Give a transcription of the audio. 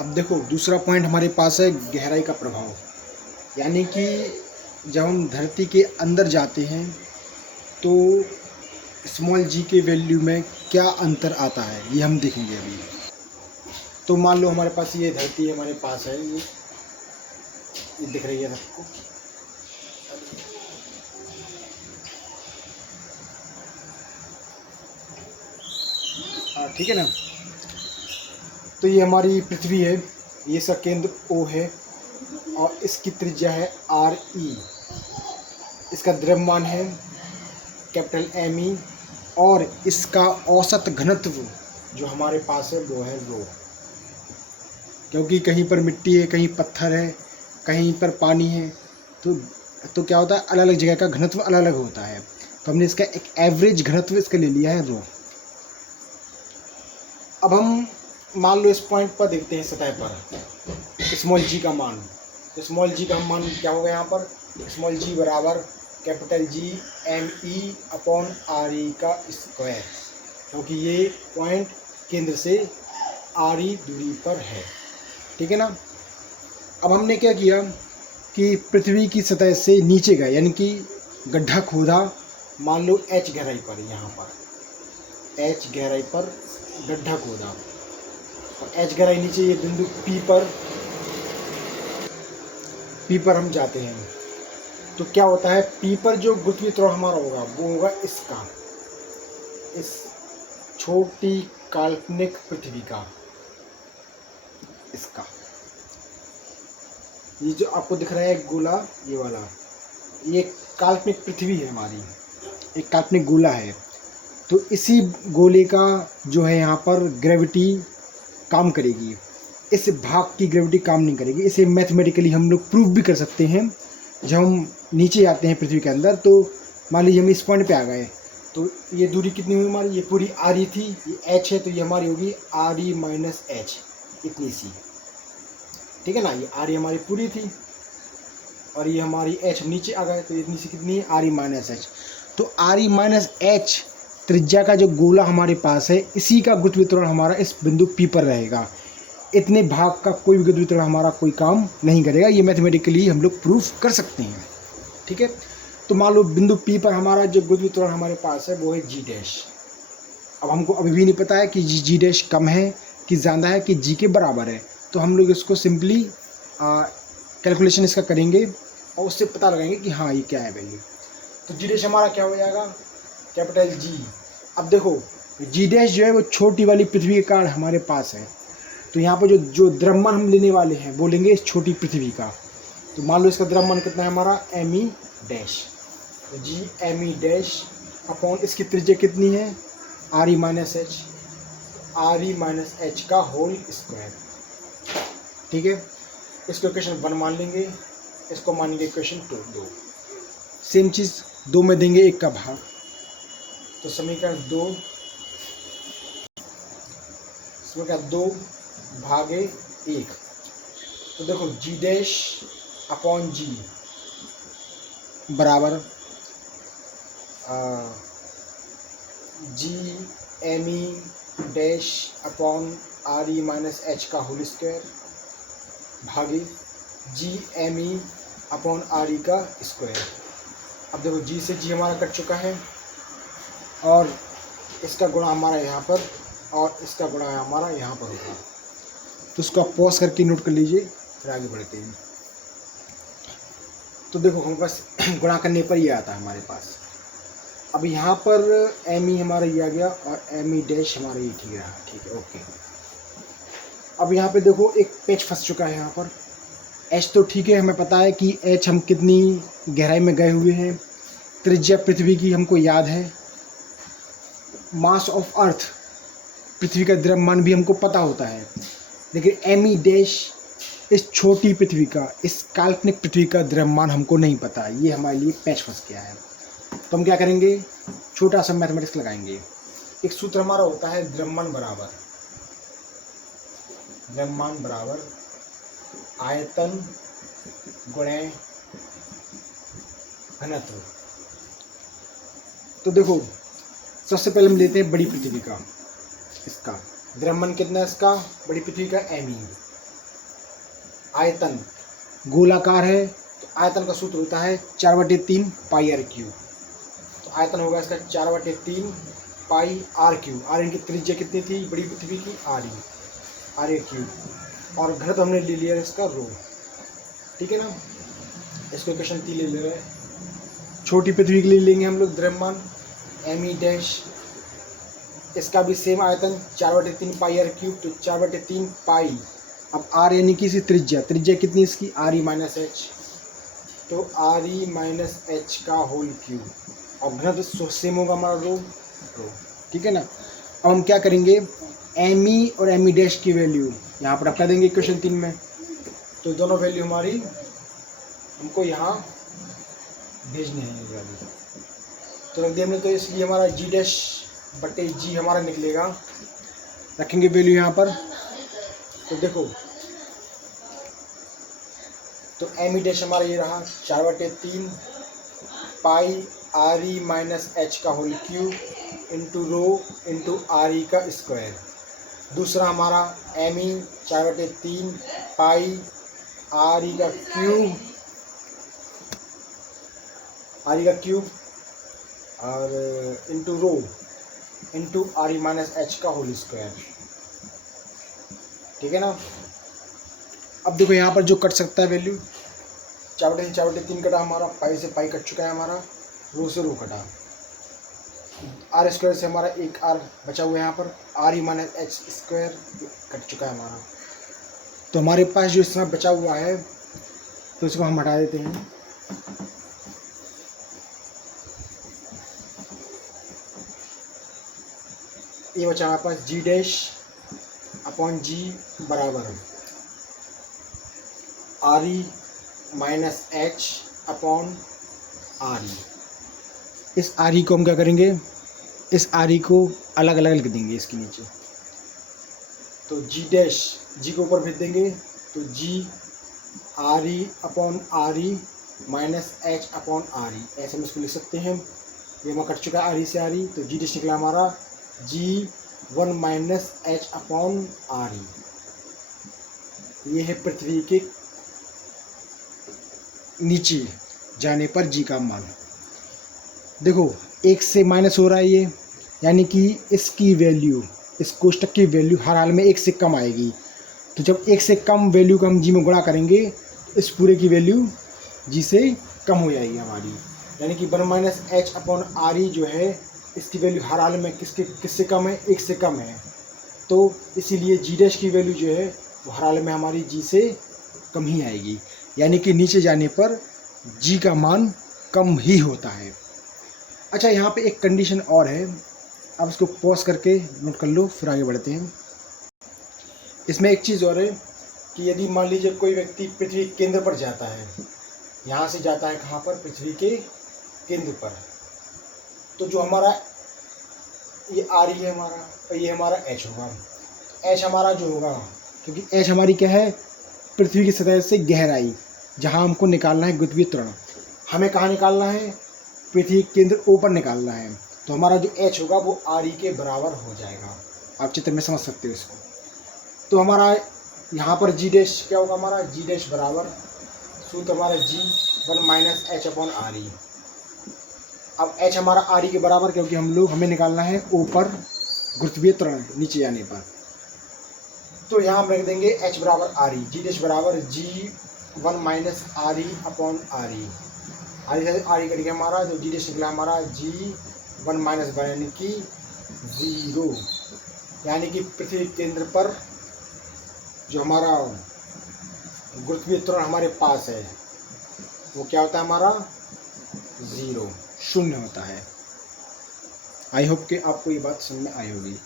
अब देखो दूसरा पॉइंट हमारे पास है गहराई का प्रभाव, यानी कि जब हम धरती के अंदर जाते हैं तो स्मॉल जी के वैल्यू में क्या अंतर आता है ये हम देखेंगे अभी। तो मान लो हमारे पास ये धरती हमारे पास है, ये दिख रही है सबको। ठीक है ना। तो ये हमारी पृथ्वी है, ये इसका केंद्र O है और इसकी त्रिज्या है RE। इसका द्रव्यमान है कैपिटल ME और इसका औसत घनत्व जो हमारे पास है वो है ρ। क्योंकि कहीं पर मिट्टी है, कहीं पत्थर है, कहीं पर पानी है, तो क्या होता है, अलग अलग जगह का घनत्व अलग अलग होता है। तो हमने इसका एक एवरेज घनत्व इसका ले लिया है ρ। अब हम मान लो इस पॉइंट पर देखते हैं सतह पर स्मॉल जी का मान। तो स्मॉल जी का मान क्या होगा यहाँ पर, स्मॉल जी बराबर capital G ME upon RE का स्क्वायर, क्योंकि ये पॉइंट केंद्र से RE दूरी पर है। ठीक है ना। अब हमने क्या किया कि पृथ्वी की सतह से नीचे गए, यानी कि गड्ढा खोदा, मान लो H गहराई पर, यहाँ पर H गहराई पर गड्ढा खोदा और H गहराई नीचे ये बिंदु P पर हम जाते हैं। तो क्या होता है, P पर जो गुरुत्वीय त्वरण हमारा होगा वो होगा इसका, इस छोटी काल्पनिक पृथ्वी का, इसका ये जो आपको दिख रहा है गोला, ये वाला, ये काल्पनिक पृथ्वी है हमारी, एक काल्पनिक गोला है। तो इसी गोले का जो है यहाँ पर ग्रेविटी काम करेगी, इस भाग की ग्रेविटी काम नहीं करेगी। इसे मैथमेटिकली हम लोग प्रूव भी कर सकते हैं। जब हम नीचे आते हैं पृथ्वी के अंदर, तो मान लीजिए हम इस पॉइंट पे आ गए, तो ये दूरी कितनी हुई हमारी, ये पूरी RE थी, ये H है, तो ये हमारी होगी RE माइनस H, इतनी सी। ठीक है ना, ये RE हमारी पूरी थी और ये हमारी H नीचे आ गए, तो इतनी सी कितनी है, RE माइनस H। तो RE माइनस H त्रिज्या का जो गोला हमारे पास है, इसी का गुरुत्वीय त्वरण हमारा इस बिंदु P पर रहेगा। इतने भाग का कोई भी गुरुत्वीय त्वरण हमारा कोई काम नहीं करेगा। ये मैथमेटिकली हम लोग प्रूफ कर सकते हैं। ठीक है। तो मान लो बिंदु P पर हमारा जो गुरुत्वीय त्वरण हमारे पास है वो है G डैश। अब हमको अभी भी नहीं पता है कि G डैश कम है कि ज़्यादा है कि G के बराबर है। तो हम लोग इसको सिंपली कैलकुलेशन इसका करेंगे और उससे पता लगाएंगे कि हाँ ये क्या है वैल्यू। तो G डैश हमारा क्या हो जाएगा, कैपिटल G। अब देखो G डैश जो है वो छोटी वाली पृथ्वी के कारण हमारे पास है। तो यहाँ पर जो द्रव्यमान हम लेने वाले हैं वो लेंगे इस छोटी पृथ्वी का। तो मान लो इसका द्रव्यमान कितना है हमारा, ME डैश। तो G ME डैश अपॉन इसकी त्रिज्या कितनी है, RE minus H, RE minus H का होल स्क्वायर। ठीक है। इसको इक्वेशन 1 मान लेंगे, इसको मानेंगे इक्वेशन 2। सेम चीज़ 2 में देंगे 1 का भाग, तो समीकरण 2 भागे 1। तो देखो G डैश अपॉन G बराबर G ME dash upon RE minus H का होल स्क्वायर भागे G ME अपॉन RE का स्क्वायर। अब देखो G से G हमारा कट चुका है और इसका गुणा हमारा यहाँ पर और इसका गुणा हमारा यहाँ पर होगा। तो उसको आप पॉज करके नोट कर लीजिए, फिर आगे बढ़ते हैं। तो देखो हमारे पास गुणा करने पर ये आता है हमारे पास। अब यहाँ पर ME हमारा ये आ गया और ME डैश हमारा ये ठीक रहा। ठीक है, ओके। अब यहाँ पे देखो एक पेच फंस चुका है यहाँ पर। H तो ठीक है, हमें पता है कि H हम कितनी गहराई में गए हुए हैं। त्रिज्या पृथ्वी की हमको याद है। मास ऑफ अर्थ, पृथ्वी का द्रव्यमान भी हमको पता होता है। लेकिन ME डैश इस छोटी पृथ्वी का, इस काल्पनिक पृथ्वी का द्रव्यमान हमको नहीं पता। ये हमारे लिए पैच फंस गया है। तो हम क्या करेंगे, छोटा सा मैथमेटिक्स लगाएंगे। एक सूत्र हमारा होता है द्रव्यमान बराबर आयतन गुणे घनत्व। तो देखो सबसे पहले हम लेते हैं बड़ी पृथ्वी का, इसका द्रव्यमान कितना है, इसका बड़ी पृथ्वी का ME। आयतन गोलाकार है तो आयतन का सूत्र होता है 4/3 पाई आर क्यूब। तो आयतन होगा इसका 4/3 पाई आर क्यूब। आर इनकी त्रिज्या कितनी थी बड़ी पृथ्वी की, आर ए क्यूब, और घनत्व हमने ले लिया इसका रो। ठीक है ना, इसको क्वेश्चन 3 ले रहे हैं। छोटी पृथ्वी के लिए लेंगे हम लोग द्रव्यमान एम ई डैश, इसका भी सेम आयतन 4/3 पाई आर क्यूब, तो 4/3 पाई। अब आर यानी कि इसी त्रिज्या कितनी इसकी, आर ई माइनस एच, तो आर ई माइनस एच का होल क्यूब, और घनत्व सेम होगा हमारा रो। ठीक है ना। अब हम क्या करेंगे, एम ई और एम ई डैश की वैल्यू यहाँ पर रखा देंगे क्वेश्चन 3 में। तो दोनों वैल्यू हमारी हमको यहाँ भेजनी है ये वाली, तो रख दिया हमने। तो इसलिए हमारा जी डैश बटे जी हमारा निकलेगा, रखेंगे वैल्यू यहाँ पर। तो देखो, तो एम ई डैश हमारा ये रहा 4/3 pi R E minus H का whole cube into rho into R E का स्क्वायर। दूसरा हमारा M E 4/3 pi R E का क्यूब और into rho into R E minus H का होल स्क्वायर। ठीक है ना। अब देखो यहाँ पर जो कट सकता है वैल्यू, 4/3 कटा हमारा, पाई से पाई कट चुका है हमारा, रो से रो कटा, आर स्क्वायर से हमारा एक आर बचा हुआ है यहाँ पर, are E minus H square cut चुका है हमारा। तो हमारे पास जो इस समय बचा हुआ है तो इसको हम हटा देते हैं। ये बचा हमारे पास जी डैश अपॉन जी बराबर are E minus H upon R ई। इस आर ई को हम क्या करेंगे, इस आर ई को अलग अलग लिख देंगे इसके नीचे। तो जी डैश जी को ऊपर भेज देंगे, तो G R E upon R E minus H upon R E, ऐसे हम इसको लिख सकते हैं। ये हमारा कट चुका है आर ई से आर ई, तो जी डैश निकला हमारा जी 1 माइनस एच अपॉन आर ई। ये है पृथ्वी के नीचे जाने पर जी का मान। देखो 1 से माइनस हो रहा है ये, यानी कि इसकी वैल्यू, इस कोष्टक की वैल्यू हर हाल में 1 से कम आएगी। तो जब 1 से कम वैल्यू को हम जी में गुणा करेंगे तो इस पूरे की वैल्यू जी से कम हो जाएगी हमारी, यानी कि 1 माइनस एच अपॉन आर ई जो है इसकी वैल्यू हर हाल में किससे कम है, 1 से कम है। तो इसीलिए जी डैश की वैल्यू जो है वो हर हाल में हमारी जी से कम ही आएगी, यानी कि नीचे जाने पर जी का मान कम ही होता है। अच्छा, यहाँ पे एक कंडीशन और है, आप इसको पॉज करके नोट कर लो, फिर आगे बढ़ते हैं। इसमें एक चीज़ और है कि यदि मान लीजिए कोई व्यक्ति पृथ्वी के केंद्र पर जाता है, यहाँ से जाता है कहाँ पर, पृथ्वी के केंद्र पर, तो जो हमारा ये आर ई है हमारा, और ये हमारा एच होगा। एच हमारा जो होगा, क्योंकि एच हमारी क्या है, पृथ्वी की सतह से गहराई, जहाँ हमको निकालना है गुरुत्वीय त्वरण। हमें कहाँ निकालना है, पृथ्वी केंद्र ऊपर निकालना है। तो हमारा जो एच होगा वो आर ई के बराबर हो जाएगा। आप चित्र में समझ सकते हो इसको। तो हमारा यहाँ पर जी डैश क्या होगा, हमारा जी डैश बराबर सूत्र हमारा जी 1 माइनस एच अपॉन आर ई। अब एच हमारा आर ई के बराबर, क्योंकि हमें निकालना है ऊपर गुरुत्वीय त्वरण नीचे जाने पर। तो यहाँ हम रख देंगे एच बराबर आर ई, जी डैश बराबर जी 1 minus are E upon R E. R E cut गया हमारा, जो जी डैश निकला हमारा जी 1 माइनस यानी कि 0, यानी कि पृथ्वी केंद्र पर जो हमारा गुरुत्वीय त्वरण हमारे पास है वो क्या होता है, हमारा 0 शून्य होता है। आई होप कि आपको ये बात समझ में आई होगी।